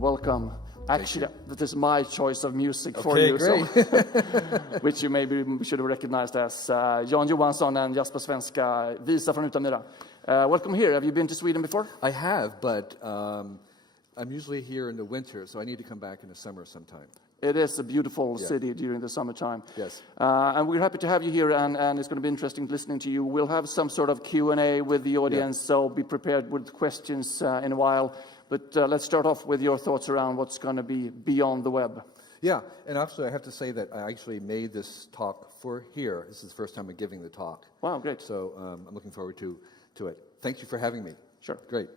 welcome. Actually, that is my choice of music for you, great. so, which you maybe should have recognized as Jan Johansson and Jasper Svenska, Visa från Utanmyra. Welcome here. Have you been to Sweden before? I have, but I'm usually here in the winter, so I need to come back in the summer sometime. It is a beautiful city during the summertime. Yes. And we're happy to have you here, and it's going to be interesting listening to you. We'll have some sort of Q&A with the audience, so be prepared with questions in a while. But let's start off with your thoughts around what's going to be beyond the web. Yeah, and actually I have to say that I actually made this talk for here. This is the first time I'm giving the talk. Wow, great. So I'm looking forward to it. Thank you for having me. Sure. Great.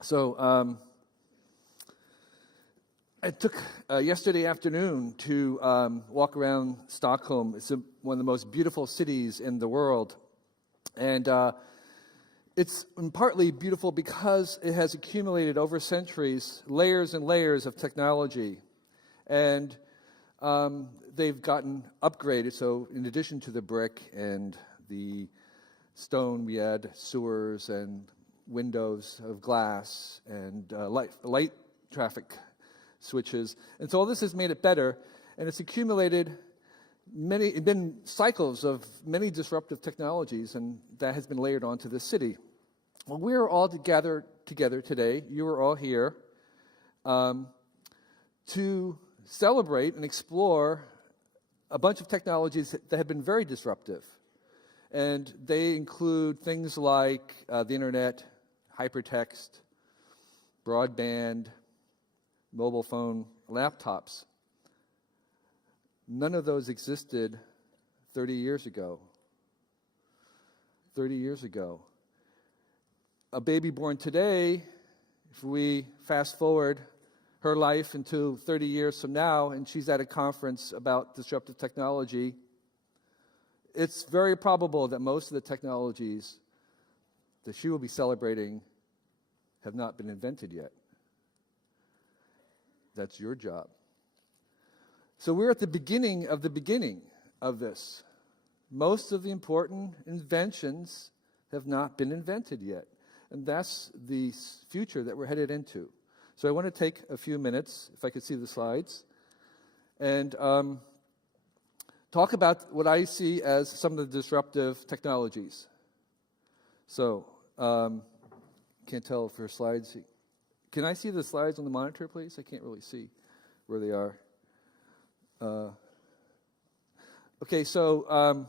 So I took yesterday afternoon to walk around Stockholm. It's one of the most beautiful cities in the world. And it's partly beautiful because it has accumulated over centuries layers and layers of technology. And they've gotten upgraded. So in addition to the brick and the stone, we add sewers and windows of glass and light traffic switches. And so all this has made it better. And it's accumulated been cycles of many disruptive technologies, and that has been layered onto the city. Well, we're all together today. You are all here to celebrate and explore a bunch of technologies that have been very disruptive. And they include things like the internet, hypertext, broadband, mobile phone, laptops. None of those existed 30 years ago. 30 years ago. A baby born today, if we fast forward her life into 30 years from now, and she's at a conference about disruptive technology, it's very probable that most of the technologies that she will be celebrating have not been invented yet. That's your job. So we're at the beginning of this. Most of the important inventions have not been invented yet. And that's the future that we're headed into. So I want to take a few minutes, if I could see the slides, and talk about what I see as some of the disruptive technologies. So, can't tell if there are slides. Can I see the slides on the monitor, please? I can't really see where they are. Okay, so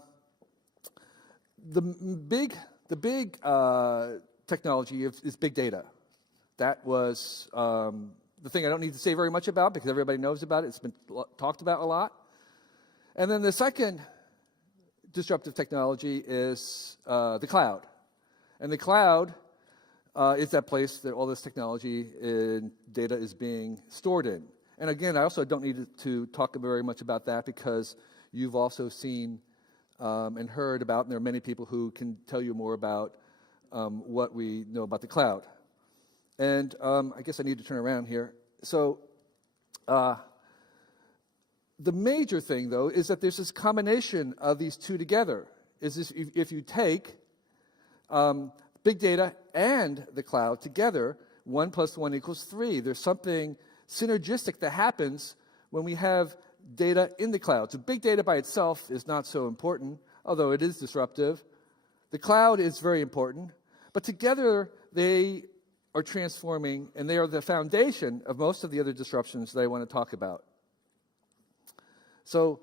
the big technology is big data. That was the thing I don't need to say very much about because everybody knows about it. It's been talked about a lot. And then the second disruptive technology is the cloud. And the cloud is that place that all this technology and data is being stored in. And again, I also don't need to talk very much about that because you've also seen and heard about, and there are many people who can tell you more about what we know about the cloud. And I guess I need to turn around here. So the major thing, though, is that there's this combination of these two together. If you take big data and the cloud together, 1 + 1 = 3. There's something synergistic that happens when we have data in the cloud. So big data by itself is not so important, although it is disruptive. The cloud is very important, but together they are transforming, and they are the foundation of most of the other disruptions that I want to talk about. So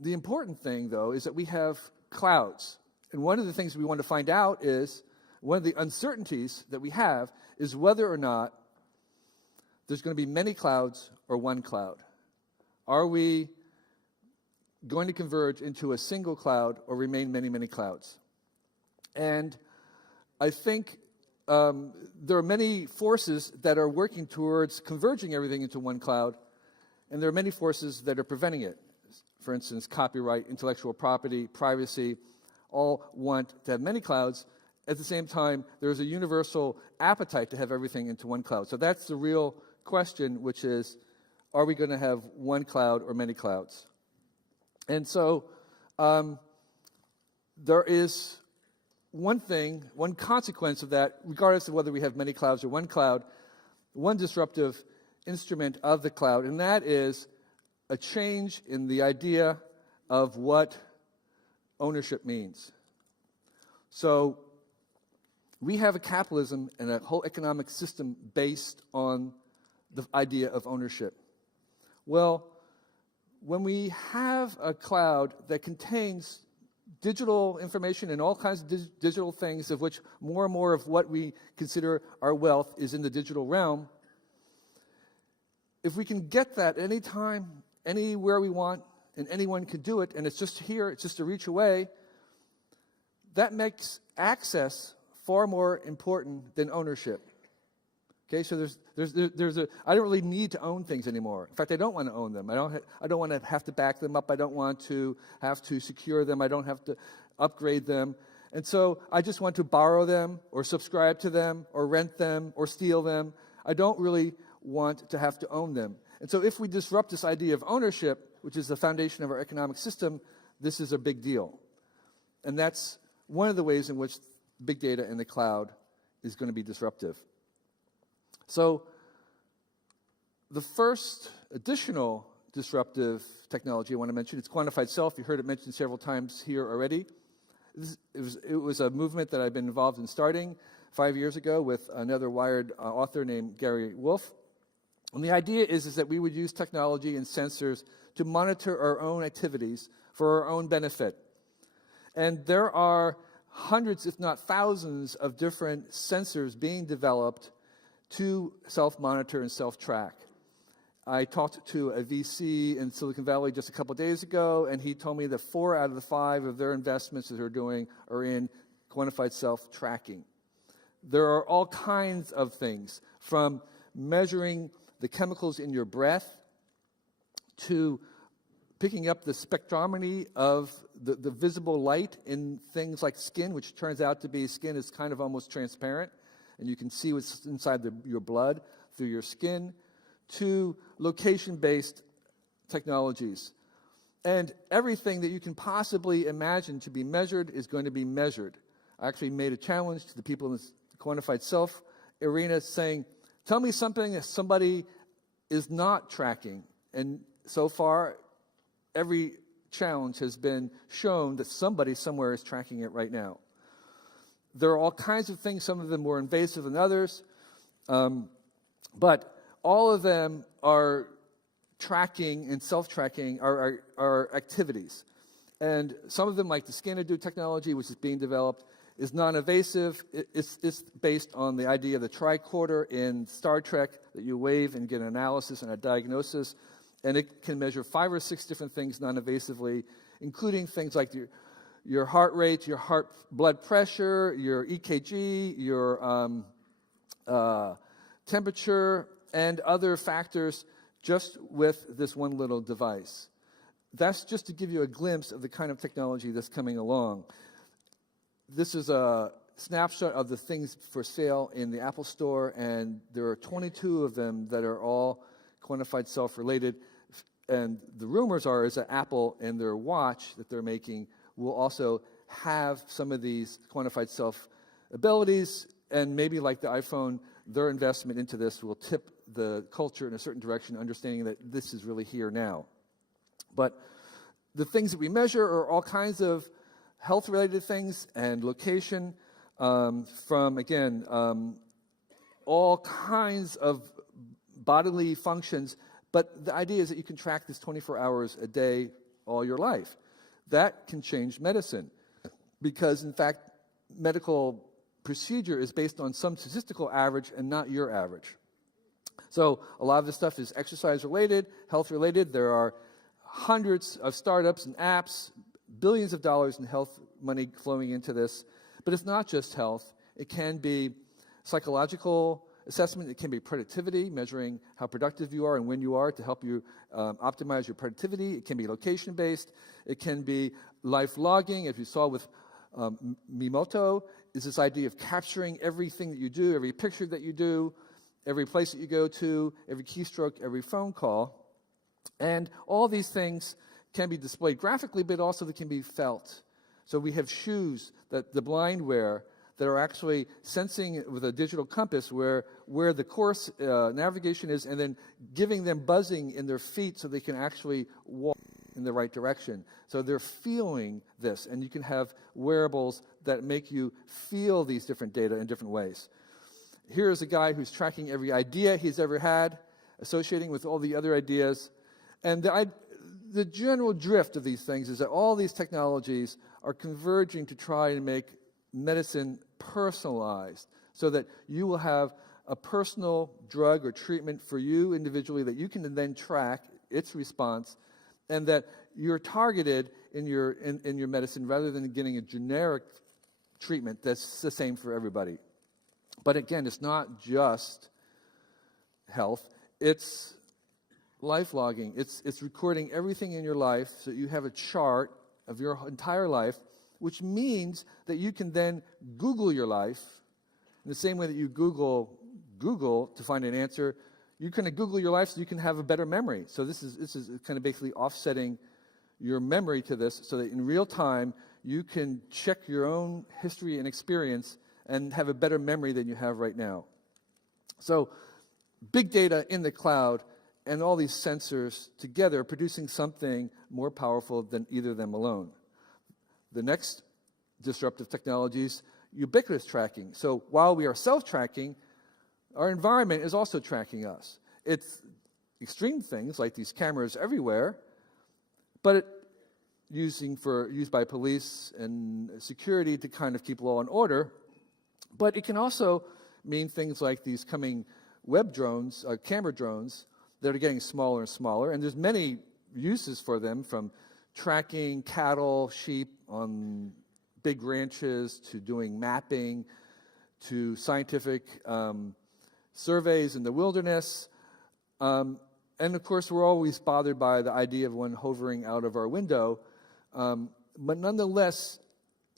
the important thing, though, is that we have clouds. And one of the things we want to find out is, one of the uncertainties that we have is whether or not there's going to be many clouds or one cloud. Are we going to converge into a single cloud or remain many, many clouds? And I think there are many forces that are working towards converging everything into one cloud, and there are many forces that are preventing it. For instance, copyright, intellectual property, privacy, all want to have many clouds. At the same time, there's a universal appetite to have everything into one cloud. So that's the real question, which is, are we going to have one cloud or many clouds? And so there is one thing, one consequence of that, regardless of whether we have many clouds or one cloud, one disruptive instrument of the cloud, and that is a change in the idea of what ownership means. So we have a capitalism and a whole economic system based on the idea of ownership. Well, when we have a cloud that contains digital information and all kinds of digital things, of which more and more of what we consider our wealth is in the digital realm, if we can get that anytime, anywhere we want, and anyone can do it, and it's just here, it's just a reach away, that makes access far more important than ownership. Okay, so I don't really need to own things anymore. In fact, I don't want to own them. I don't want to have to back them up. I don't want to have to secure them. I don't have to upgrade them. And so I just want to borrow them or subscribe to them or rent them or steal them. I don't really want to have to own them. And so if we disrupt this idea of ownership, which is the foundation of our economic system, this is a big deal. And that's one of the ways in which big data in the cloud is going to be disruptive. So the first additional disruptive technology I want to mention is quantified self. You heard it mentioned several times here already. It was a movement that I've been involved in starting 5 years ago with another Wired author named Gary Wolf. And the idea is that we would use technology and sensors to monitor our own activities for our own benefit. And there are hundreds, if not thousands, of different sensors being developed to self-monitor and self-track. I talked to a VC in Silicon Valley just a couple days ago, and he told me that 4 out of the 5 of their investments that they're doing are in quantified self-tracking. There are all kinds of things, from measuring the chemicals in your breath to picking up the spectrometry of the visible light in things like skin, which turns out to be skin is kind of almost transparent, and you can see what's inside your blood through your skin, to location-based technologies. And everything that you can possibly imagine to be measured is going to be measured. I actually made a challenge to the people in this quantified self arena saying, tell me something that somebody is not tracking. And so far, every challenge has been shown that somebody somewhere is tracking it right now. There are all kinds of things, some of them more invasive than others, but all of them are tracking and self-tracking our activities. And some of them, like the Scanadu technology, which is being developed, is non-invasive. It's based on the idea of the tricorder in Star Trek, that you wave and get an analysis and a diagnosis, and it can measure 5 or 6 different things non-invasively, including things like your heart rate, your heart blood pressure, your EKG, your temperature, and other factors just with this one little device. That's just to give you a glimpse of the kind of technology that's coming along. This is a snapshot of the things for sale in the Apple Store, and there are 22 of them that are all quantified self-related. And the rumors are is that Apple and their watch that they're making will also have some of these quantified self abilities, and maybe like the iPhone, their investment into this will tip the culture in a certain direction, understanding that this is really here now. But the things that we measure are all kinds of health-related things and location, from, again, all kinds of bodily functions. But the idea is that you can track this 24 hours a day all your life. That can change medicine because, in fact, medical procedure is based on some statistical average and not your average. So a lot of this stuff is exercise-related, health-related. There are hundreds of startups and apps, billions of dollars in health money flowing into this. But it's not just health. It can be psychological assessment. It can be productivity, measuring how productive you are and when you are to help you optimize your productivity. It can be location-based. It can be life logging, as you saw with Mimoto, is this idea of capturing everything that you do, every picture that you do, every place that you go to, every keystroke, every phone call. And all these things can be displayed graphically, but also they can be felt. So we have shoes that the blind wear that are actually sensing with a digital compass where the course navigation is, and then giving them buzzing in their feet so they can actually walk in the right direction. So they're feeling this, and you can have wearables that make you feel these different data in different ways. Here's a guy who's tracking every idea he's ever had, associating with all the other ideas. And the general drift of these things is that all these technologies are converging to try and make medicine personalized so that you will have a personal drug or treatment for you individually that you can then track its response, and that you're targeted in your medicine rather than getting a generic treatment that's the same for everybody. But again, it's not just health, it's life logging. It's recording everything in your life so you have a chart of your entire life, which means that you can then Google your life in the same way that you Google to find an answer. You can Google your life so you can have a better memory. So this is kind of basically offsetting your memory to this so that in real time you can check your own history and experience and have a better memory than you have right now. So big data in the cloud and all these sensors together producing something more powerful than either of them alone. The next disruptive technology is ubiquitous tracking. So while we are self-tracking, our environment is also tracking us. It's extreme things like these cameras everywhere, but used by police and security to kind of keep law and order. But it can also mean things like these coming web drones, camera drones, that are getting smaller and smaller. And there's many uses for them, from tracking cattle, sheep on big ranches, to doing mapping, to scientific surveys in the wilderness. And of course, we're always bothered by the idea of one hovering out of our window. But nonetheless,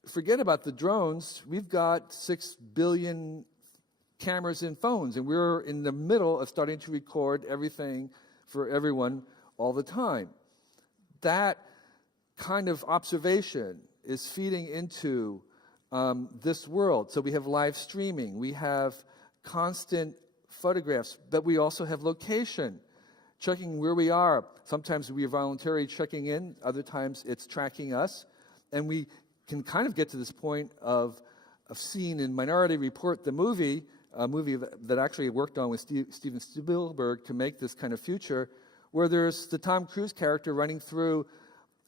forget about the drones. We've got 6 billion cameras in phones, and we're in the middle of starting to record everything for everyone all the time. That kind of observation is feeding into this world. So we have live streaming, we have constant photographs, but we also have location, checking where we are. Sometimes we are voluntarily checking in, other times it's tracking us, and we can kind of get to this point of seeing in Minority Report, the movie, a movie that actually worked on with Steven Spielberg to make this kind of future, where there's the Tom Cruise character running through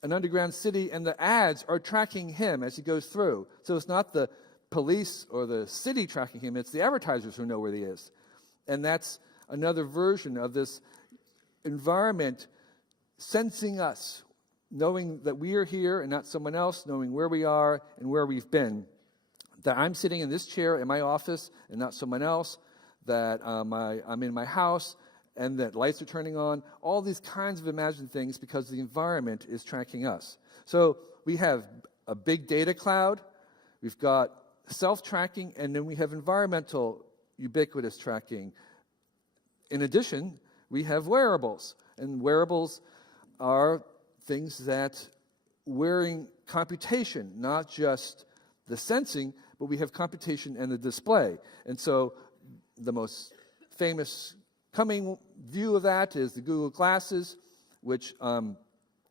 an underground city, and the ads are tracking him as he goes through. So it's not the police or the city tracking him, it's the advertisers who know where he is. And that's another version of this environment sensing us, knowing that we are here and not someone else, knowing where we are and where we've been. That I'm sitting in this chair in my office and not someone else, that I'm in my house and that lights are turning on, all these kinds of imagined things because the environment is tracking us. So we have a big data cloud, we've got self-tracking, and then we have environmental ubiquitous tracking. In addition, we have wearables, and wearables are things that wearing computation, not just the sensing, but we have computation and the display. And so the most famous coming view of that is the Google Glasses, which, in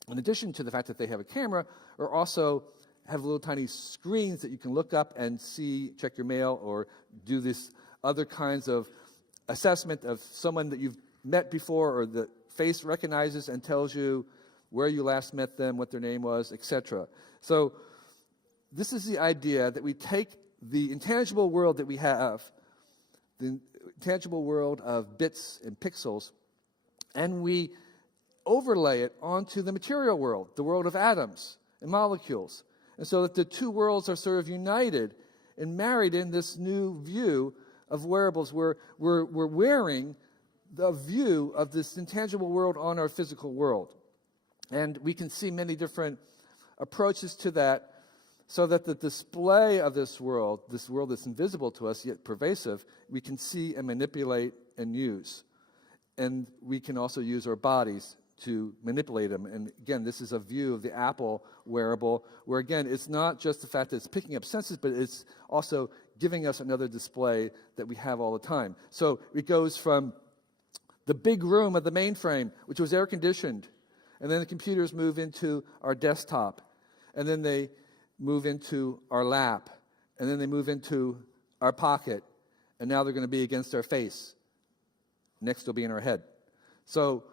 addition to the fact that they have a camera, are also have little tiny screens that you can look up and see, check your mail, or do this other kinds of assessment of someone that you've met before, or the face recognizes and tells you where you last met them, what their name was, etc. So this is the idea that we take the intangible world that we have, the intangible world of bits and pixels, and we overlay it onto the material world, the world of atoms and molecules. And so that the two worlds are sort of united and married in this new view of wearables, where we're wearing the view of this intangible world on our physical world. And we can see many different approaches to that, so that the display of this world that's invisible to us yet pervasive, we can see and manipulate and use. And we can also use our bodies to manipulate them. And again, this is a view of the Apple wearable, where again, it's not just the fact that it's picking up senses, but it's also giving us another display that we have all the time. So it goes from the big room of the mainframe, which was air conditioned, and then the computers move into our desktop, and then they move into our lap, and then they move into our pocket, and now they're going to be against our face. Next, they'll be in our head. So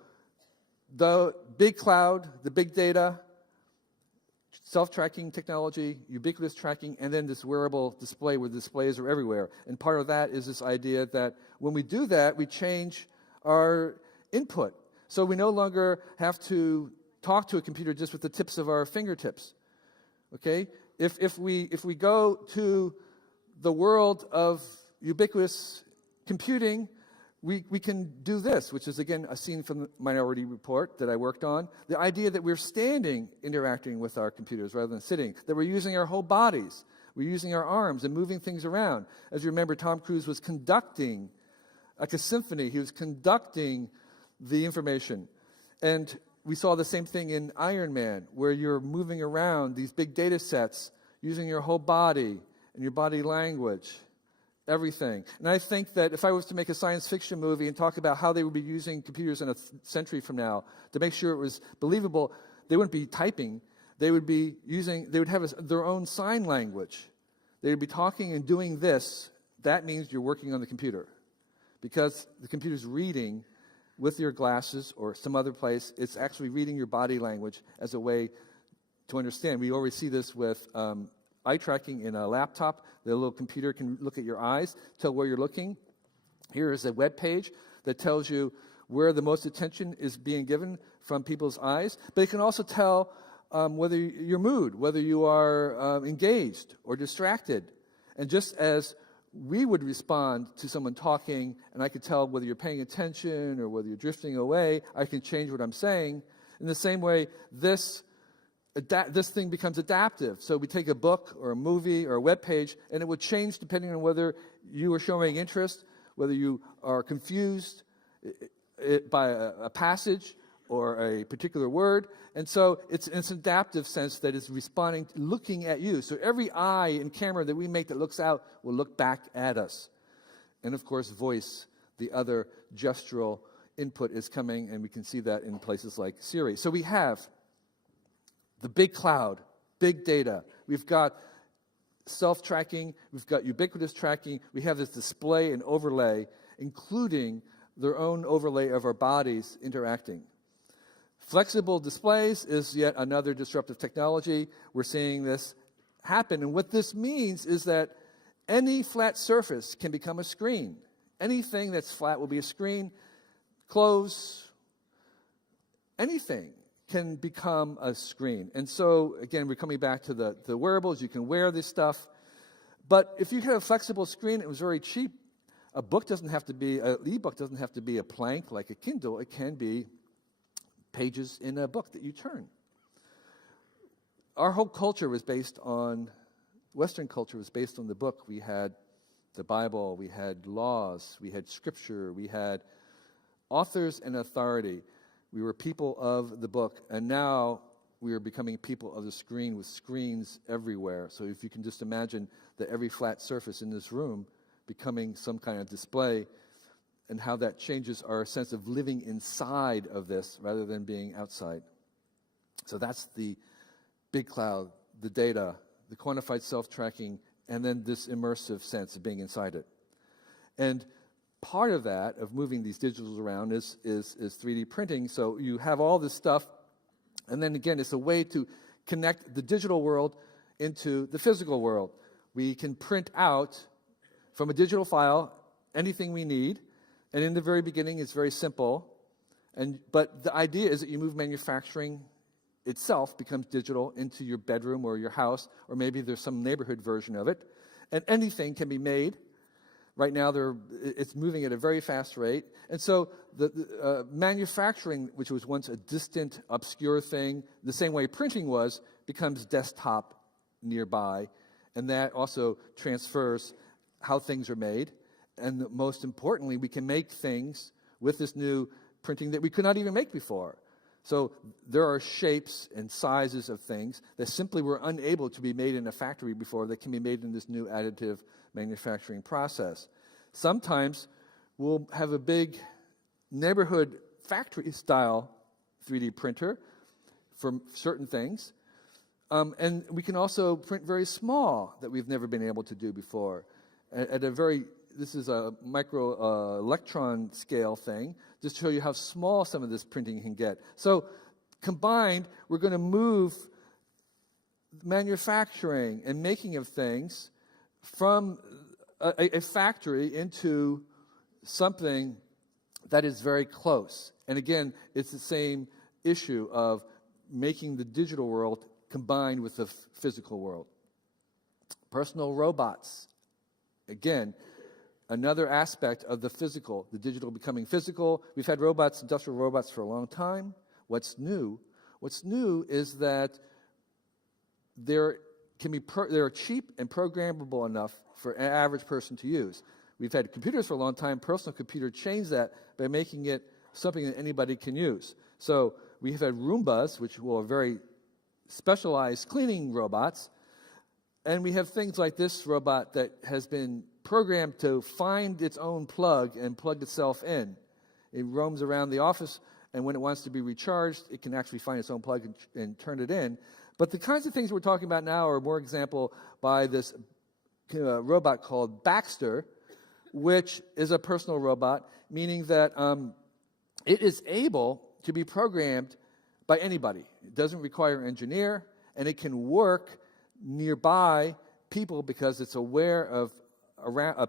the big cloud, the big data, self-tracking technology, ubiquitous tracking, and then this wearable display where the displays are everywhere. And part of that is this idea that when we do that, we change our input. So we no longer have to talk to a computer just with the tips of our fingertips. Okay? If we go to the world of ubiquitous computing, we can do this, which is, again, a scene from the Minority Report that I worked on. The idea that we're standing interacting with our computers rather than sitting, that we're using our whole bodies, we're using our arms and moving things around. As you remember, Tom Cruise was conducting, like a symphony, he was conducting the information. And we saw the same thing in Iron Man, where you're moving around these big data sets, using your whole body and your body language. Everything. And I think that if I was to make a science fiction movie and talk about how they would be using computers in a century from now to make sure it was believable, they wouldn't be typing. They would have their own sign language. They would be talking and doing this. That means you're working on the computer. Because the computer's reading with your glasses or some other place, it's actually reading your body language as a way to understand. We already see this with Eyetracking in a laptop. The little computer can look at your eyes, tell where you're looking. Here is a web page that tells you where the most attention is being given from people's eyes. But it can also tell whether your mood, whether you are engaged or distracted. And just as we would respond to someone talking, and I could tell whether you're paying attention or whether you're drifting away, I can change what I'm saying. In the same way, this thing becomes adaptive. So we take a book or a movie or a web page, and it would change depending on whether you are showing interest, whether you are confused by a passage or a particular word. And so it's an adaptive sense that is responding, looking at you. So every eye and camera that we make that looks out will look back at us. And of course, voice, the other gestural input, is coming, and we can see that in places like Siri. So we have the big cloud, big data. We've got self-tracking. We've got ubiquitous tracking. We have this display and overlay, including their own overlay of our bodies interacting. Flexible displays is yet another disruptive technology. We're seeing this happen. And what this means is that any flat surface can become a screen. Anything that's flat will be a screen. Clothes, anything can become a screen. And so, again, we're coming back to the wearables. You can wear this stuff. But if you have a flexible screen, it was very cheap. An ebook doesn't have to be a plank like a Kindle. It can be pages in a book that you turn. Our whole culture was based on, Western culture was based on the book. We had the Bible, we had laws, we had scripture, we had authors and authority. We were people of the book, and now we are becoming people of the screen with screens everywhere. So if you can just imagine that every flat surface in this room becoming some kind of display, and how that changes our sense of living inside of this rather than being outside. So that's the big cloud, the data, the quantified self-tracking, and then this immersive sense of being inside it. And part of that, of moving these digitals around, is 3D printing. So you have all this stuff, and then again, it's a way to connect the digital world into the physical world. We can print out from a digital file anything we need, and in the very beginning, it's very simple. But the idea is that you move manufacturing itself, becomes digital, into your bedroom or your house, or maybe there's some neighborhood version of it, and anything can be made. Right now, it's moving at a very fast rate. And so the manufacturing, which was once a distant, obscure thing, the same way printing was, becomes desktop nearby. And that also transfers how things are made. And most importantly, we can make things with this new printing that we could not even make before. So there are shapes and sizes of things that simply were unable to be made in a factory before that can be made in this new additive manufacturing process. Sometimes we'll have a big neighborhood factory-style 3D printer for certain things. And we can also print very small that we've never been able to do before. This is a micro electron scale thing, just to show you how small some of this printing can get. So combined, we're going to move manufacturing and making of things from a factory into something that is very close. And again, it's the same issue of making the digital world combined with the physical world. Personal robots. Again, another aspect of the physical, the digital becoming physical. We've had robots, industrial robots, for a long time. What's new? What's new is that they're cheap and programmable enough for an average person to use. We've had computers for a long time. Personal computer changed that by making it something that anybody can use. So we have had Roombas, which are very specialized cleaning robots. And we have things like this robot that has been programmed to find its own plug and plug itself in. It roams around the office, and when it wants to be recharged, it can actually find its own plug and turn it in. But the kinds of things we're talking about now are more example by this robot called Baxter, which is a personal robot, meaning that it is able to be programmed by anybody. It doesn't require an engineer, and it can work nearby people because it's aware of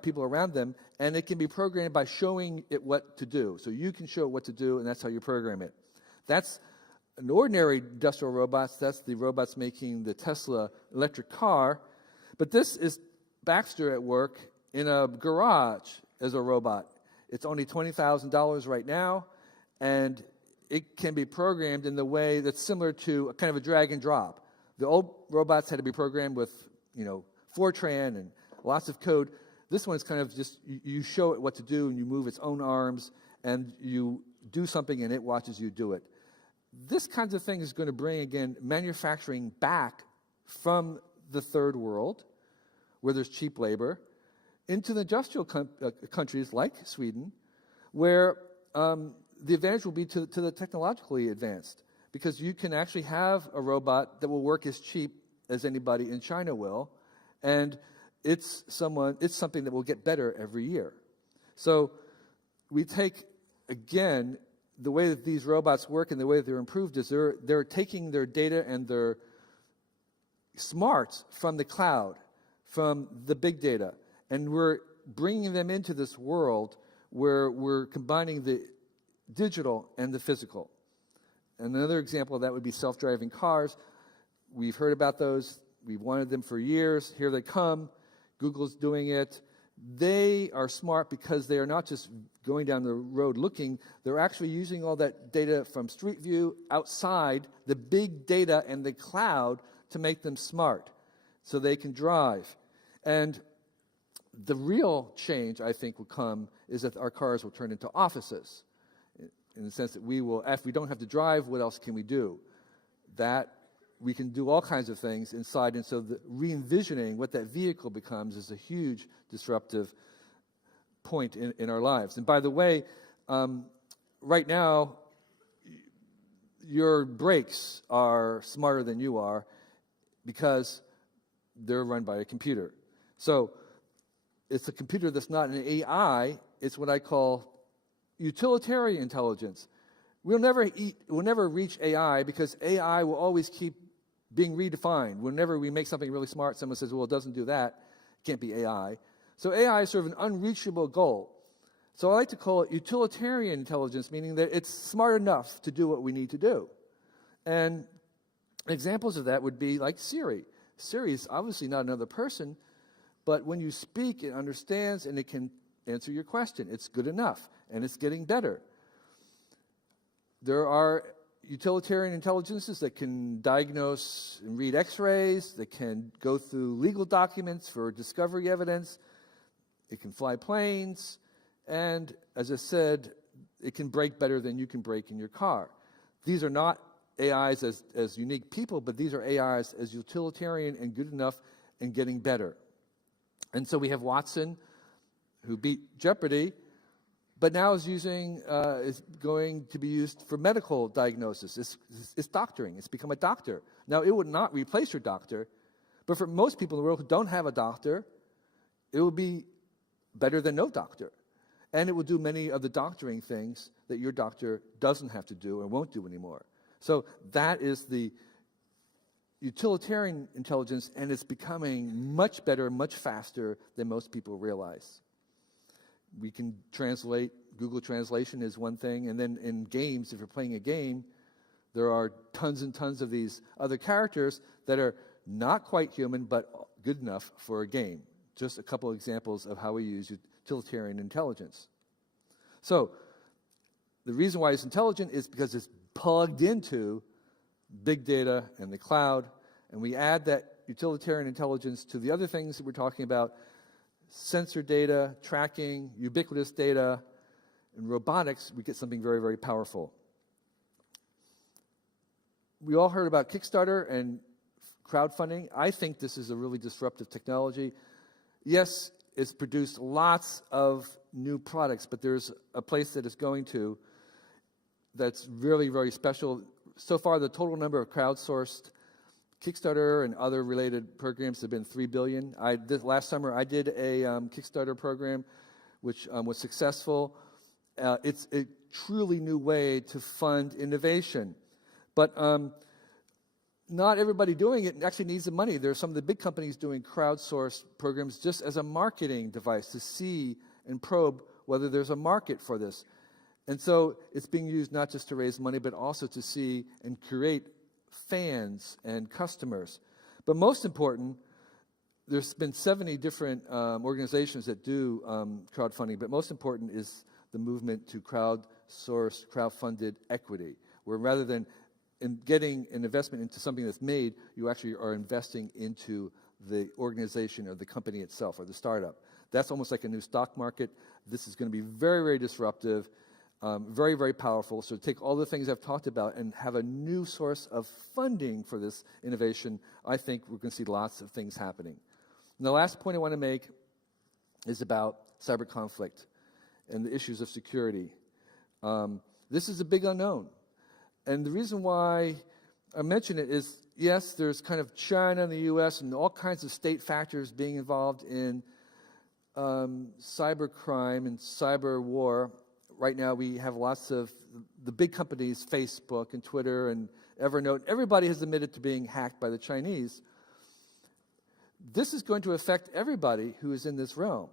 people around them, and it can be programmed by showing it what to do. So you can show it what to do, and that's how you program it. That's an ordinary industrial robots. That's the robots making the Tesla electric car. But this is Baxter at work in a garage as a robot. It's only $20,000 right now, and it can be programmed in the way that's similar to a kind of a drag and drop. The old robots had to be programmed with, Fortran and lots of code. This one is kind of just, you show it what to do, and you move its own arms, and you do something, and it watches you do it. This kinds of thing is going to bring, again, manufacturing back from the third world, where there's cheap labor, into the industrial countries like Sweden, where the advantage will be to the technologically advanced, because you can actually have a robot that will work as cheap as anybody in China will, and it's something that will get better every year. So we take, again, the way that these robots work and the way that they're improved is they're taking their data and their smarts from the cloud, from the big data, and we're bringing them into this world where we're combining the digital and the physical. And another example of that would be self-driving cars. We've heard about those. We've wanted them for years. Here they come. Google's doing it. They are smart because they are not just going down the road looking. They're actually using all that data from Street View outside the big data and the cloud to make them smart so they can drive. And the real change, I think, will come is that our cars will turn into offices, in the sense that we will, if we don't have to drive, what else can we do? That we can do all kinds of things inside, and so the re-envisioning what that vehicle becomes is a huge disruptive point in our lives. And by the way, right now, your brakes are smarter than you are because they're run by a computer. So it's a computer that's not an AI, it's what I call utilitarian intelligence. We'll never reach AI because AI will always keep being redefined. Whenever we make something really smart, someone says, well, it doesn't do that. It can't be AI. So AI is sort of an unreachable goal. So I like to call it utilitarian intelligence, meaning that it's smart enough to do what we need to do. And examples of that would be like Siri. Siri is obviously not another person, but when you speak, it understands and it can answer your question. It's good enough, and it's getting better. There are utilitarian intelligences that can diagnose and read x-rays, that can go through legal documents for discovery evidence, it can fly planes, and as I said, it can brake better than you can brake in your car. these are not AIs as unique people, but these are AIs as utilitarian and good enough and getting better. And so we have Watson, who beat Jeopardy, but now is going to be used for medical diagnosis. It's doctoring. It's become a doctor. Now, it would not replace your doctor, but for most people in the world who don't have a doctor, it will be better than no doctor. And it will do many of the doctoring things that your doctor doesn't have to do and won't do anymore. So that is the utilitarian intelligence, and it's becoming much better, much faster than most people realize. We can translate. Google Translation is one thing, and then in games, if you're playing a game, there are tons and tons of these other characters that are not quite human, but good enough for a game. Just a couple of examples of how we use utilitarian intelligence. So the reason why it's intelligent is because it's plugged into big data and the cloud, and we add that utilitarian intelligence to the other things that we're talking about: sensor data, tracking, ubiquitous data. In robotics, we get something very, very powerful. We all heard about Kickstarter and crowdfunding. I think this is a really disruptive technology. Yes, it's produced lots of new products, but there's a place that it's going to that's really, very special. So far, the total number of crowdsourced Kickstarter and other related programs have been 3 billion. Last summer, I did a Kickstarter program which was successful. It's a truly new way to fund innovation. But not everybody doing it actually needs the money. There are some of the big companies doing crowdsourced programs just as a marketing device to see and probe whether there's a market for this. And so it's being used not just to raise money, but also to see and create fans and customers. But most important, there's been 70 different organizations that do crowdfunding, but most important is the movement to crowdsourced, crowdfunded equity, where rather than getting an investment into something that's made, you actually are investing into the organization or the company itself or the startup. That's almost like a new stock market. This is going to be very, very disruptive, very, very powerful. So take all the things I've talked about and have a new source of funding for this innovation. I think we're going to see lots of things happening. And the last point I want to make is about cyber conflict and the issues of security. This is a big unknown. And the reason why I mention it is, yes, there's kind of China and the U.S. and all kinds of state factors being involved in cyber crime and cyber war. Right now we have lots of the big companies, Facebook and Twitter and Evernote. Everybody has admitted to being hacked by the Chinese. This is going to affect everybody who is in this realm.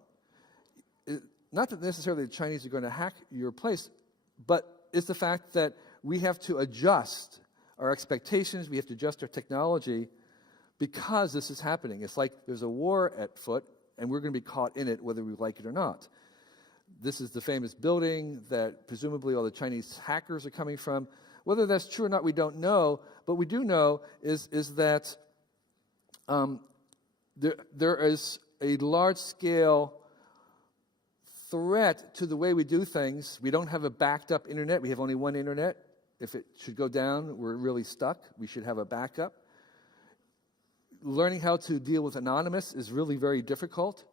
Not that necessarily the Chinese are going to hack your place, but it's the fact that we have to adjust our expectations, we have to adjust our technology because this is happening. It's like there's a war at foot, and we're going to be caught in it whether we like it or not. This is the famous building that presumably all the Chinese hackers are coming from. Whether that's true or not, we don't know, but we do know is that there is a large-scale threat to the way we do things. We don't have a backed-up internet. We have only one internet. If it should go down, we're really stuck. We should have a backup. Learning how to deal with anonymous is really very difficult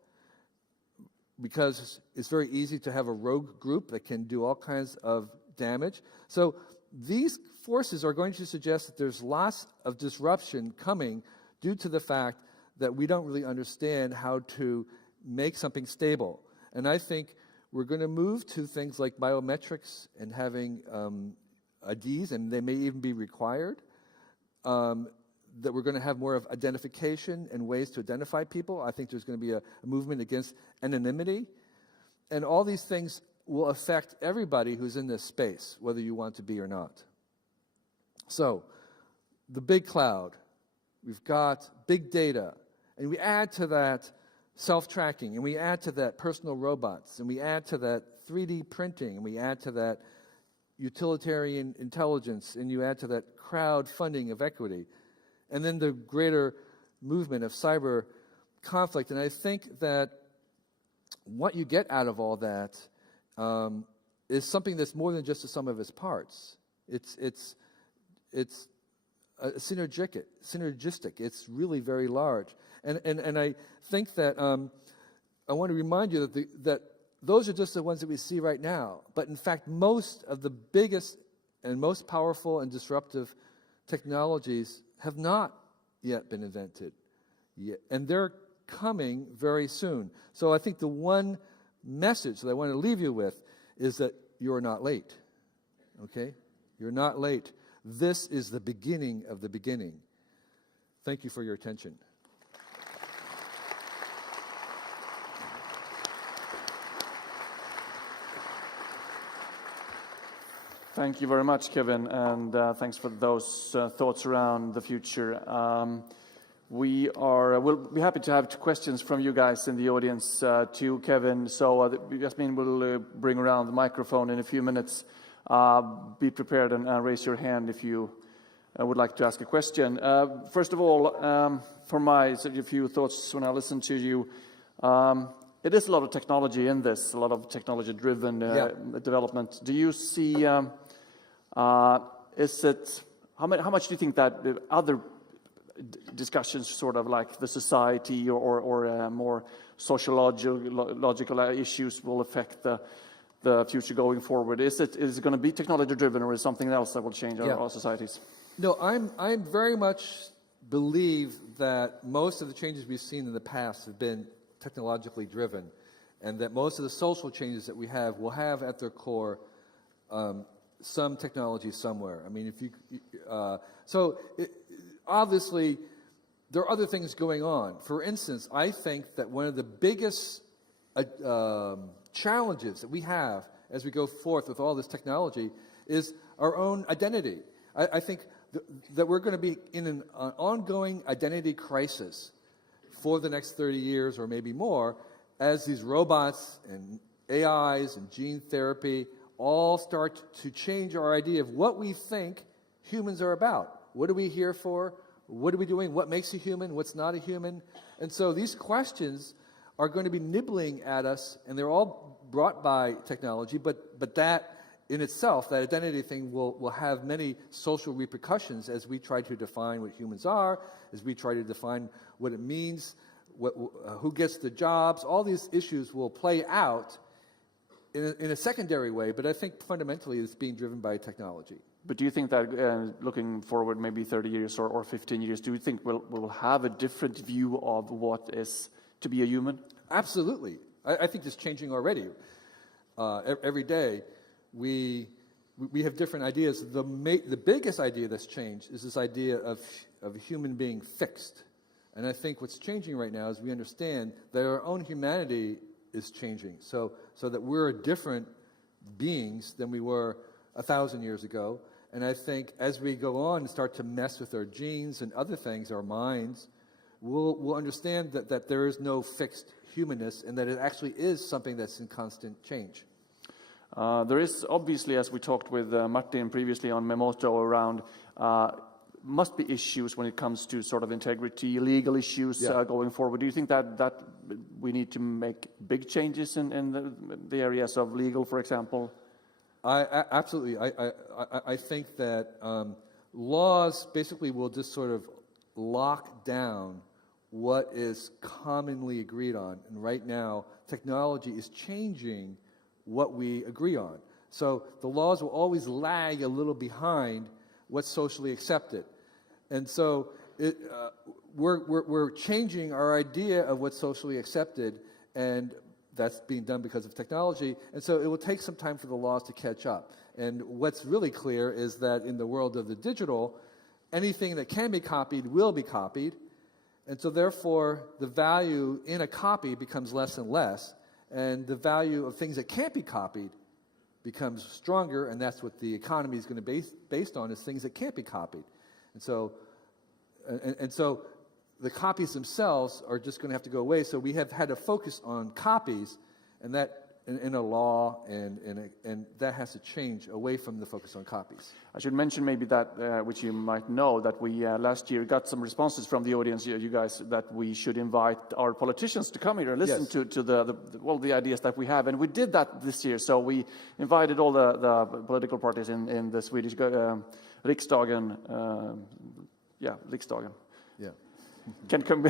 because it's very easy to have a rogue group that can do all kinds of damage. So these forces are going to suggest that there's lots of disruption coming due to the fact that we don't really understand how to make something stable. And I think we're going to move to things like biometrics and having IDs, and they may even be required, that we're going to have more of identification and ways to identify people. I think there's going to be a movement against anonymity. And all these things will affect everybody who's in this space, whether you want to be or not. So, the big cloud, we've got big data, and we add to that self-tracking, and we add to that personal robots, and we add to that 3D printing, and we add to that utilitarian intelligence, and you add to that crowdfunding of equity, and then the greater movement of cyber conflict. And I think that what you get out of all that is something that's more than just the sum of its parts. It's it's synergistic. It's really very large. And I think that I want to remind you that those are just the ones that we see right now. But in fact, most of the biggest and most powerful and disruptive technologies have not yet been invented yet, and they're coming very soon. So I think the one message that I want to leave you with is that you're not late. Okay? You're not late. This is the beginning of the beginning. Thank you for your attention. Thank you very much, Kevin, and thanks for those thoughts around the future. We'll be happy to have questions from you guys in the audience to Kevin. So Yasmin will bring around the microphone in a few minutes. Be prepared and raise your hand if you would like to ask a question. First of all, for my few thoughts when I listen to you, it is a lot of technology in this, a lot of technology-driven development. Do you see? How much do you think that other discussions, sort of like the society or more sociological issues, will affect the future going forward? Is it going to be technology-driven, or is something else that will change our societies? No, I'm very much believe that most of the changes we've seen in the past have been technologically driven, and that most of the social changes that we have will have at their core some technology somewhere. I mean, obviously there are other things going on. For instance, I think that one of the biggest challenges that we have as we go forth with all this technology is our own identity. I think that we're going to be in an ongoing identity crisis for the next 30 years or maybe more, as these robots and AIs and gene therapy all start to change our idea of what we think humans are about. What are we here for? What are we doing? What makes a human? What's not a human? And so these questions are going to be nibbling at us, and they're all brought by technology, but that in itself, that identity thing will have many social repercussions as we try to define what humans are, as we try to define what it means, who gets the jobs. All these issues will play out in a secondary way, but I think fundamentally it's being driven by technology. But do you think that looking forward maybe 30 years or 15 years, do you think we'll have a different view of what is to be a human? Absolutely. I think it's changing already. Every day we have different ideas. The biggest idea that's changed is this idea of a human being fixed. And I think what's changing right now is we understand that our own humanity is changing, so that we're different beings than we were 1,000 years ago. And I think as we go on and start to mess with our genes and other things, our minds, we'll understand that there is no fixed humanness, and that it actually is something that's in constant change. There is obviously, as we talked with Martin previously on Memoto, around must be issues when it comes to sort of integrity, legal issues going forward. Do you think that we need to make big changes in the areas of legal, for example? Absolutely. I think that laws basically will just sort of lock down what is commonly agreed on. And right now, technology is changing what we agree on. So the laws will always lag a little behind what's socially accepted. And so we're changing our idea of what's socially accepted, and that's being done because of technology. And so it will take some time for the laws to catch up. And what's really clear is that in the world of the digital, anything that can be copied will be copied. And so therefore, the value in a copy becomes less and less, and the value of things that can't be copied becomes stronger, and that's what the economy is going to be based on, is things that can't be copied. And so the copies themselves are just going to have to go away. So we have had to focus on copies, and that in a law, and that has to change away from the focus on copies. I should mention maybe that, which you might know, that we last year got some responses from the audience, you guys, that we should invite our politicians to come here and listen to all the ideas that we have. And we did that this year. So we invited all the political parties in the Swedish Riksdagen, Riksdagen, Yeah. can come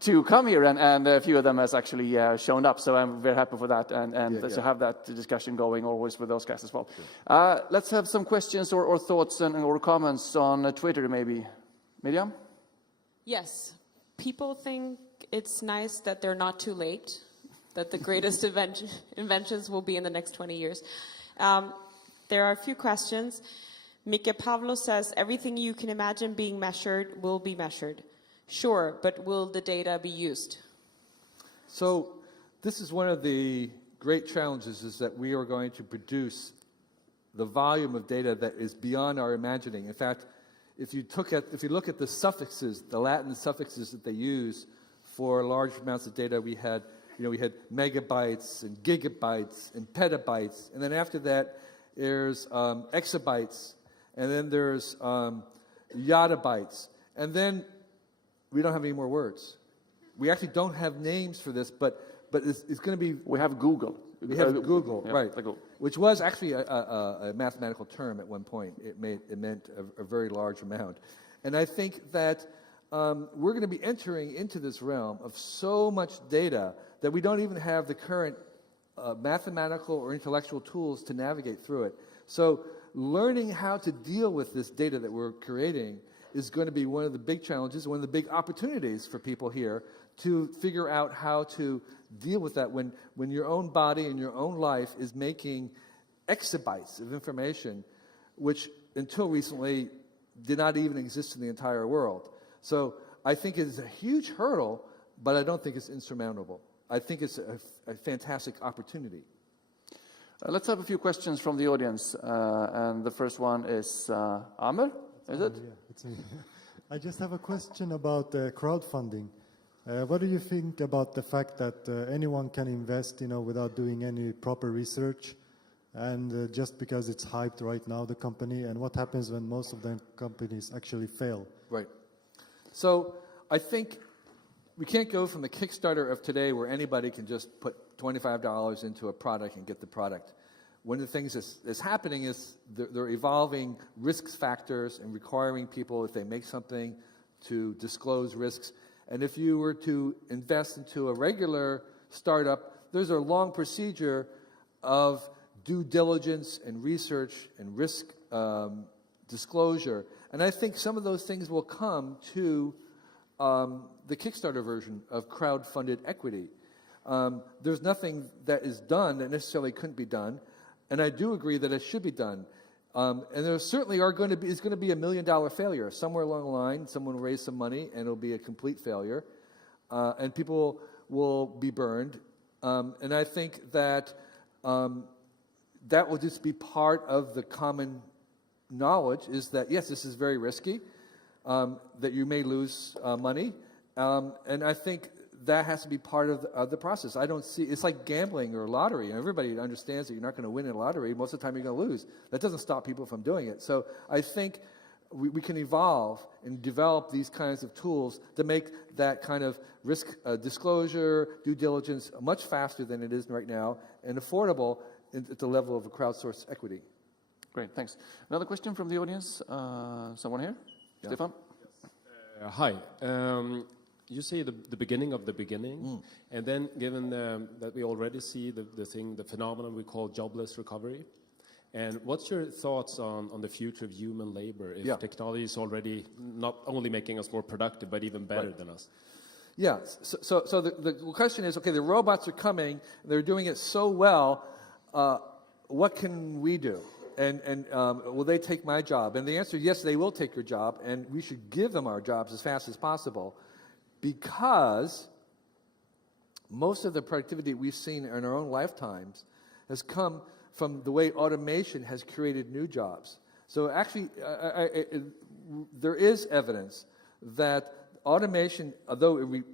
to come here, and a few of them has actually shown up. So I'm very happy for that, and to have that discussion going always with those guys as well. Let's have some questions or thoughts or comments on Twitter, maybe. Miriam? Yes. People think it's nice that they're not too late, that the greatest inventions will be in the next 20 years. There are a few questions. Mika Pavlo says, everything you can imagine being measured will be measured. Sure, but will the data be used? So this is one of the great challenges, is that we are going to produce the volume of data that is beyond our imagining. In fact, if you look at the suffixes, the Latin suffixes that they use for large amounts of data, we had megabytes and gigabytes and petabytes, and then after that there's exabytes, and then there's yottabytes, and then we don't have any more words. We actually don't have names for this, but it's going to be. We have Google. We have Google, right? Google. Which was actually a mathematical term at one point. It meant a very large amount, and I think that we're going to be entering into this realm of so much data that we don't even have the current mathematical or intellectual tools to navigate through it. So learning how to deal with this data that we're creating is going to be one of the big challenges, one of the big opportunities for people here to figure out how to deal with that when your own body and your own life is making exabytes of information, which until recently did not even exist in the entire world. So I think it is a huge hurdle, but I don't think it's insurmountable. I think it's a fantastic opportunity. Let's have a few questions from the audience. And the first one is Amer, is it? Yeah, it's me. I just have a question about crowdfunding. What do you think about the fact that anyone can invest, without doing any proper research, and just because it's hyped right now, the company, and what happens when most of the companies actually fail? Right. So I think we can't go from the Kickstarter of today where anybody can just put $25 into a product and get the product. One of the things that's happening is they're evolving risk factors and requiring people, if they make something, to disclose risks. And if you were to invest into a regular startup, there's a long procedure of due diligence and research and risk disclosure. And I think some of those things will come to the Kickstarter version of crowdfunded equity. There's nothing that is done that necessarily couldn't be done, and I do agree that it should be done. And there certainly is going to be $1 million failure somewhere along the line. Someone will raise some money, and it'll be a complete failure, and people will be burned. And I think that that will just be part of the common knowledge, is that yes, this is very risky, that you may lose money, and I think that has to be part of the process. I don't see, it's like gambling or lottery. Everybody understands that you're not going to win in a lottery. Most of the time you're going to lose. That doesn't stop people from doing it. So I think we can evolve and develop these kinds of tools to make that kind of risk disclosure, due diligence much faster than it is right now, and affordable at the level of a crowdsourced equity. Great, thanks. Another question from the audience? Someone here? Yeah. Stefan? Hi. You say the beginning of the beginning, and then given that we already see the phenomenon we call jobless recovery, and what's your thoughts on the future of human labor if technology is already not only making us more productive, but even better than us? Yeah, so the question is, okay, the robots are coming, they're doing it so well, what can we do? And will they take my job? And the answer is yes, they will take your job, and we should give them our jobs as fast as possible, because most of the productivity we've seen in our own lifetimes has come from the way automation has created new jobs. So actually, there is evidence that automation, although it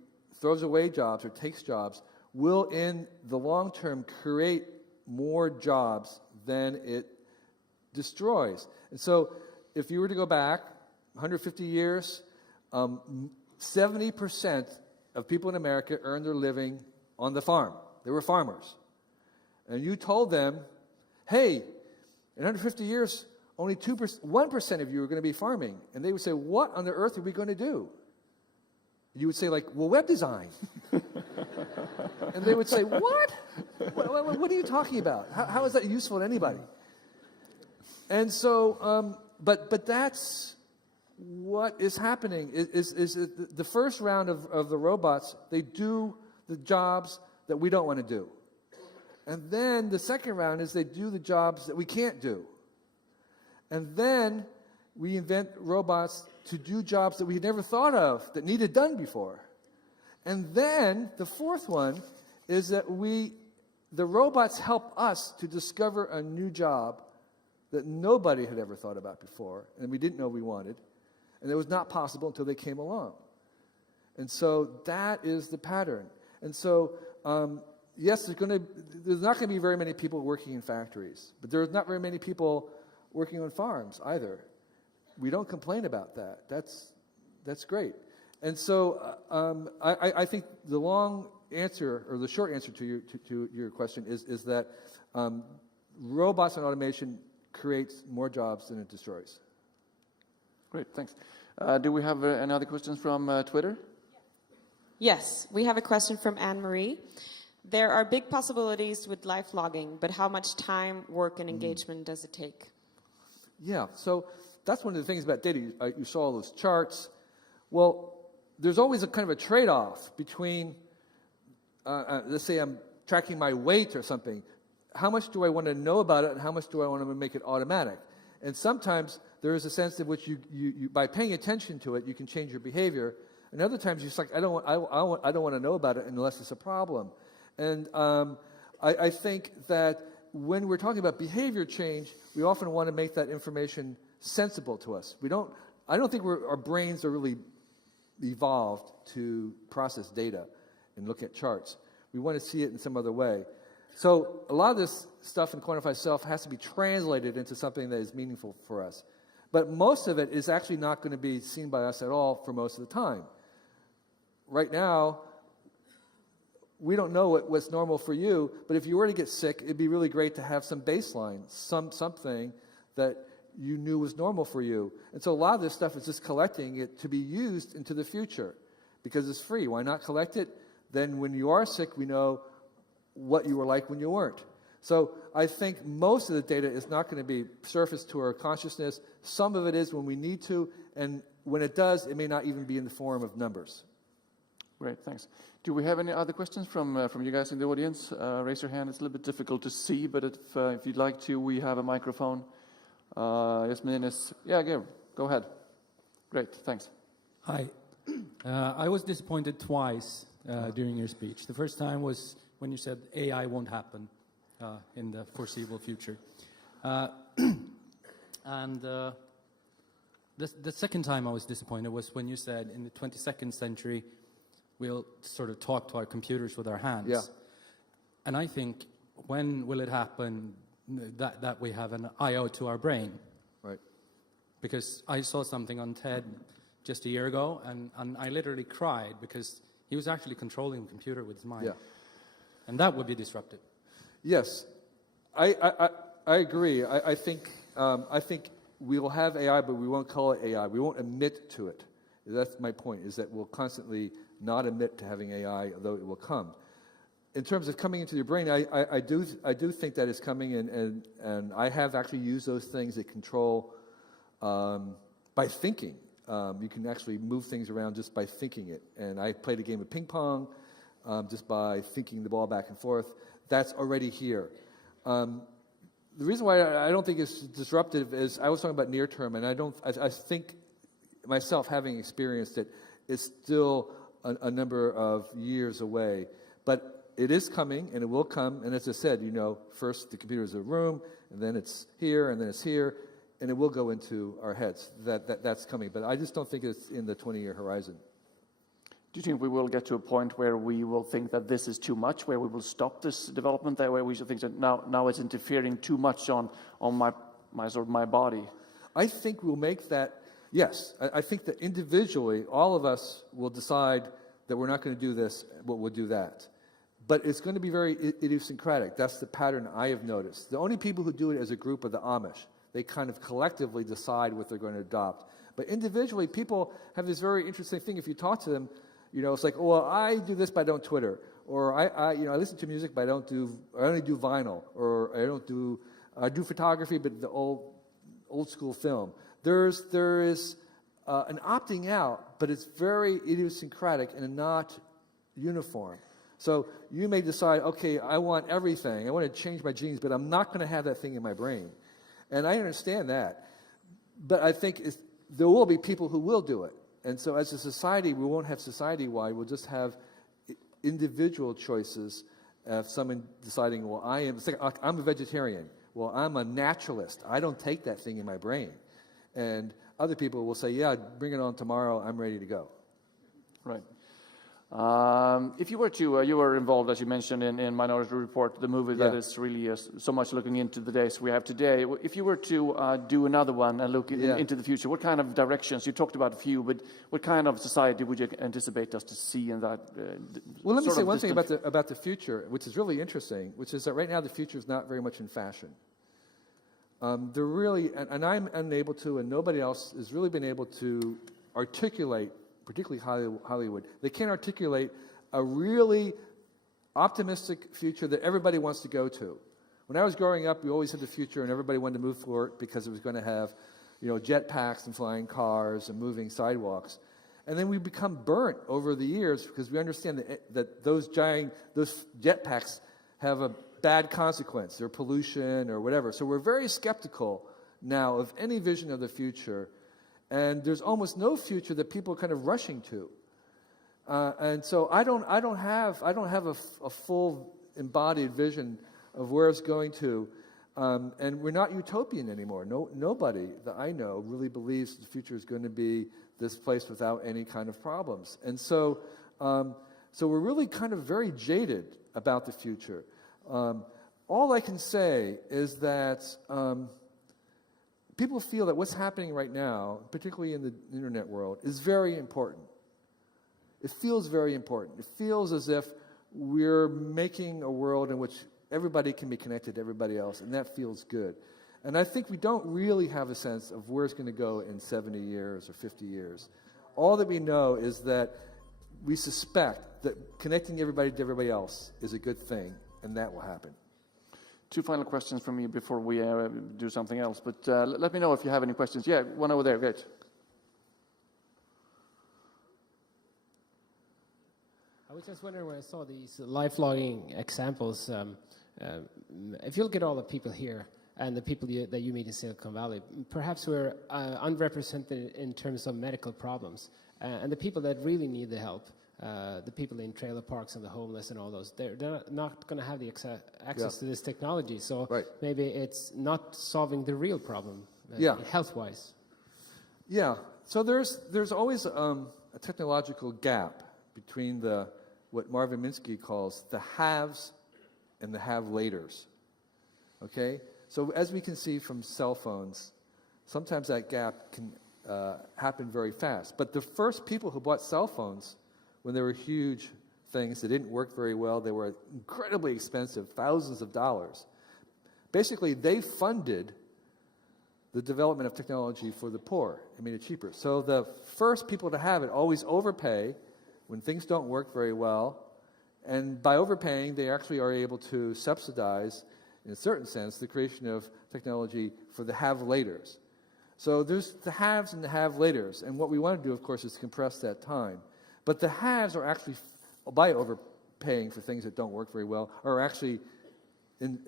throws away jobs or takes jobs, will in the long term create more jobs than it destroys. And so if you were to go back 150 years, 70% of people in America earned their living on the farm. They were farmers. And you told them, hey, in 150 years, only 1% of you are going to be farming. And they would say, what on the earth are we going to do? You would say, like, well, web design. And they would say, what? What are you talking about? How is that useful to anybody? And so, but that's what is happening. Is the first round of the robots, they do the jobs that we don't want to do. And then the second round is they do the jobs that we can't do. And then we invent robots to do jobs that we had never thought of, that needed done before. And then the fourth one is that the robots help us to discover a new job that nobody had ever thought about before, and we didn't know we wanted, and it was not possible until they came along. And so that is the pattern. And so, yes, there's not going to be very many people working in factories, but there's not very many people working on farms either. We don't complain about that. That's great. And so I think the long answer, or the short answer to your question is that robots and automation creates more jobs than it destroys. Great, thanks. Do we have any other questions from Twitter? Yes, we have a question from Anne-Marie. There are big possibilities with life logging, but how much time, work, and engagement does it take? Yeah, so that's one of the things about data. You saw all those charts. Well, there's always a kind of a trade-off between, let's say I'm tracking my weight or something. How much do I want to know about it, and how much do I want to make it automatic? And sometimes there is a sense in which you by paying attention to it, you can change your behavior. And other times you're just like, I don't want to know about it unless it's a problem. And I think that when we're talking about behavior change, we often want to make that information sensible to us. I don't think our brains are really evolved to process data and look at charts. We want to see it in some other way. So a lot of this stuff in quantified self has to be translated into something that is meaningful for us. But most of it is actually not going to be seen by us at all for most of the time. Right now, we don't know what's normal for you, but if you were to get sick, it'd be really great to have some baseline, something that you knew was normal for you. And so a lot of this stuff is just collecting it to be used into the future because it's free. Why not collect it? Then when you are sick, we know what you were like when you weren't. So I think most of the data is not going to be surfaced to our consciousness. Some of it is when we need to, and when it does, it may not even be in the form of numbers. Great, thanks. Do we have any other questions from you guys in the audience? Raise your hand. It's a little bit difficult to see, but if you'd like to, we have a microphone. Yasmin go ahead. Great, thanks. Hi. I was disappointed twice during your speech. The first time was when you said AI won't happen in the foreseeable future. And the second time I was disappointed was when you said in the 22nd century we'll sort of talk to our computers with our hands. Yeah. And I think, when will it happen that we have an I/O to our brain? Right. Because I saw something on TED just a year ago, and I literally cried because he was actually controlling the computer with his mind. Yeah. And that would be disruptive. Yes, I agree. I think we will have AI, but we won't call it AI. We won't admit to it. That's my point, is that we'll constantly not admit to having AI, although it will come. In terms of coming into your brain, I do think that is coming, and I have actually used those things that control by thinking. You can actually move things around just by thinking it. And I played a game of ping pong just by thinking the ball back and forth. That's already here. The reason why I don't think it's disruptive is I was talking about near term, and I think myself, having experienced it, it's still a number of years away. But it is coming, and it will come. And as I said, first the computer is a room, and then it's here, and then it's here, and it will go into our heads. That's coming. But I just don't think it's in the 20-year horizon. Do you think we will get to a point where we will think that this is too much, where we will stop this development, that way we should think that now it's interfering too much on my body? I think we'll make that. Yes, I think that individually, all of us will decide that we're not going to do this, but we'll do that. But it's going to be very idiosyncratic. That's the pattern I have noticed. The only people who do it as a group are the Amish. they kind of collectively decide what they're going to adopt. But individually, people have this very interesting thing. If you talk to them, it's like, well, I do this, but I don't Twitter, or I listen to music, but I only do vinyl, or I do photography, but the old school film. There is an opting out, but it's very idiosyncratic and not uniform. So you may decide, okay, I want everything. I want to change my genes, but I'm not going to have that thing in my brain. And I understand that. But I think there will be people who will do it. And so as a society, we won't have society-wide. We'll just have individual choices of someone deciding, well, I'm a vegetarian. Well, I'm a naturalist. I don't take that thing in my brain. And other people will say, yeah, bring it on tomorrow. I'm ready to go. Right. If you were to, you were involved, as you mentioned, in Minority Report, the movie that is really so much looking into the days we have today. If you were to do another one and look into the future, what kind of directions? You talked about a few, but what kind of society would you anticipate us to see in that? Well, let me say one thing about the future, which is really interesting, which is that right now the future is not very much in fashion. They're really, and I'm unable to, and nobody else has really been able to articulate, particularly Hollywood. They can't articulate a really optimistic future that everybody wants to go to. When I was growing up, we always had the future, and everybody wanted to move for it because it was going to have, jetpacks and flying cars and moving sidewalks. And then we become burnt over the years because we understand that those jetpacks have a bad consequence, their pollution or whatever. So we're very skeptical now of any vision of the future, and there's almost no future that people are kind of rushing to. And so I don't have a full embodied vision of where it's going to, and we're not utopian anymore. Nobody that I know really believes the future is going to be this place without any kind of problems. And so we're really kind of very jaded about the future. All I can say is that people feel that what's happening right now, particularly in the internet world, is very important. It feels very important. It feels as if we're making a world in which everybody can be connected to everybody else, and that feels good. And I think we don't really have a sense of where it's going to go in 70 years or 50 years. All that we know is that we suspect that connecting everybody to everybody else is a good thing, and that will happen. Two final questions from me before we do something else, but let me know if you have any questions. Yeah, one over there, great. I was just wondering when I saw these live logging examples, if you look at all the people here and the people that you meet in Silicon Valley, perhaps we're unrepresented in terms of medical problems. And the people that really need the help, the people in trailer parks and the homeless and all those, they're not going to have the access to this technology. So maybe it's not solving the real problem health-wise. Yeah. So there's always a technological gap between what Marvin Minsky calls the haves and the have-laters. Okay? So as we can see from cell phones, sometimes that gap can happen very fast. But the first people who bought cell phones, when they were huge things that didn't work very well, they were incredibly expensive, thousands of dollars. Basically, they funded the development of technology for the poor and made it cheaper. So the first people to have it always overpay when things don't work very well. And by overpaying, they actually are able to subsidize, in a certain sense, the creation of technology for the have-laters. So there's the haves and the have-laters. And what we want to do, of course, is compress that time. But the haves are actually, by overpaying for things that don't work very well, are actually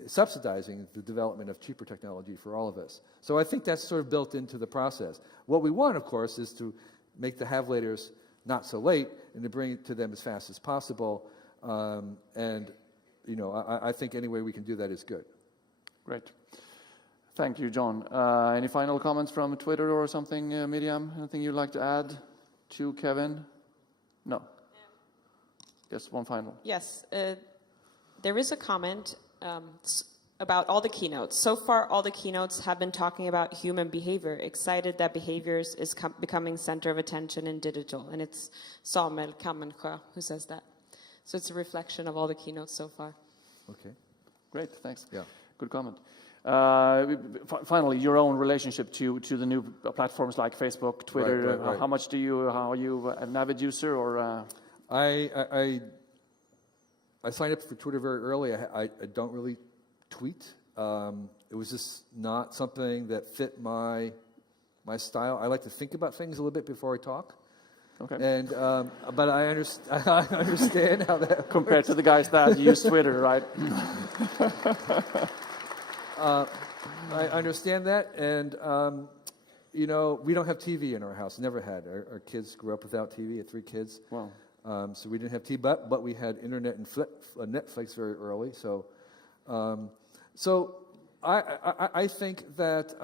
subsidizing the development of cheaper technology for all of us. So I think that's sort of built into the process. What we want, of course, is to make the have-laters not so late and to bring it to them as fast as possible. I think any way we can do that is good. Great. Thank you, John. Any final comments from Twitter or something, Miriam? Anything you'd like to add to Kevin? No. Yes, one final. Yes. There is a comment about all the keynotes. So far, all the keynotes have been talking about human behavior, excited that behaviors is becoming center of attention in digital. And it's Samuel Kammensjö who says that. So it's a reflection of all the keynotes so far. Okay. Great, thanks. Yeah. Good comment. Finally, your own relationship to the new platforms like Facebook, Twitter. Right. How much are you an avid user or? I signed up for Twitter very early. I don't really tweet. It was just not something that fit my style. I like to think about things a little bit before I talk. Okay. And but I understand how that compared to the guys that use Twitter, right? I understand that, and you know, we don't have TV in our house. Never had. Our kids grew up without TV. I had 3 kids. Wow. So we didn't have TV, but we had internet and Netflix very early. So, I think that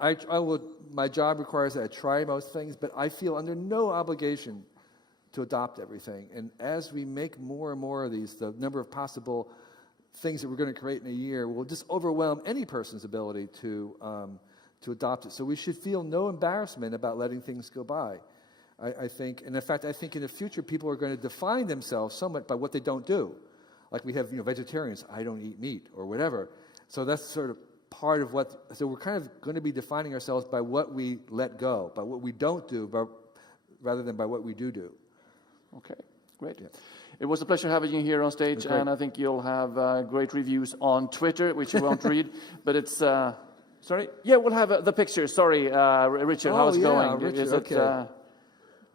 I would. My job requires that I try most things, but I feel under no obligation to adopt everything. And as we make more and more of these, the number of possible things that we're going to create in a year will just overwhelm any person's ability to adopt it. So we should feel no embarrassment about letting things go by. I think, and in fact, I think in the future people are going to define themselves somewhat by what they don't do. Like we have, vegetarians, I don't eat meat or whatever. So that's sort of part of what, so we're kind of going to be defining ourselves by what we let go, by what we don't do, rather than by what we do. Okay, great. Yeah. It was a pleasure having you here on stage, and I think you'll have great reviews on Twitter, which you won't read, but it's, sorry? Yeah, we'll have the picture. Sorry, Richard, how's it going? Richard, Is it, are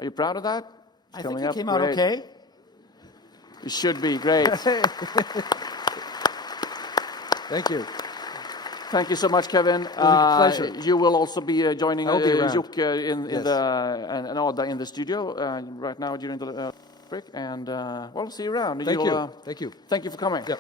you proud of that? I think it came out okay. It should be, great. Thank you. Thank you so much, Kevin. Pleasure. You will also be joining Jocke and Ada in the studio right now during the break, and we'll see you around. Thank you. Thank you. Thank you for coming. Yep.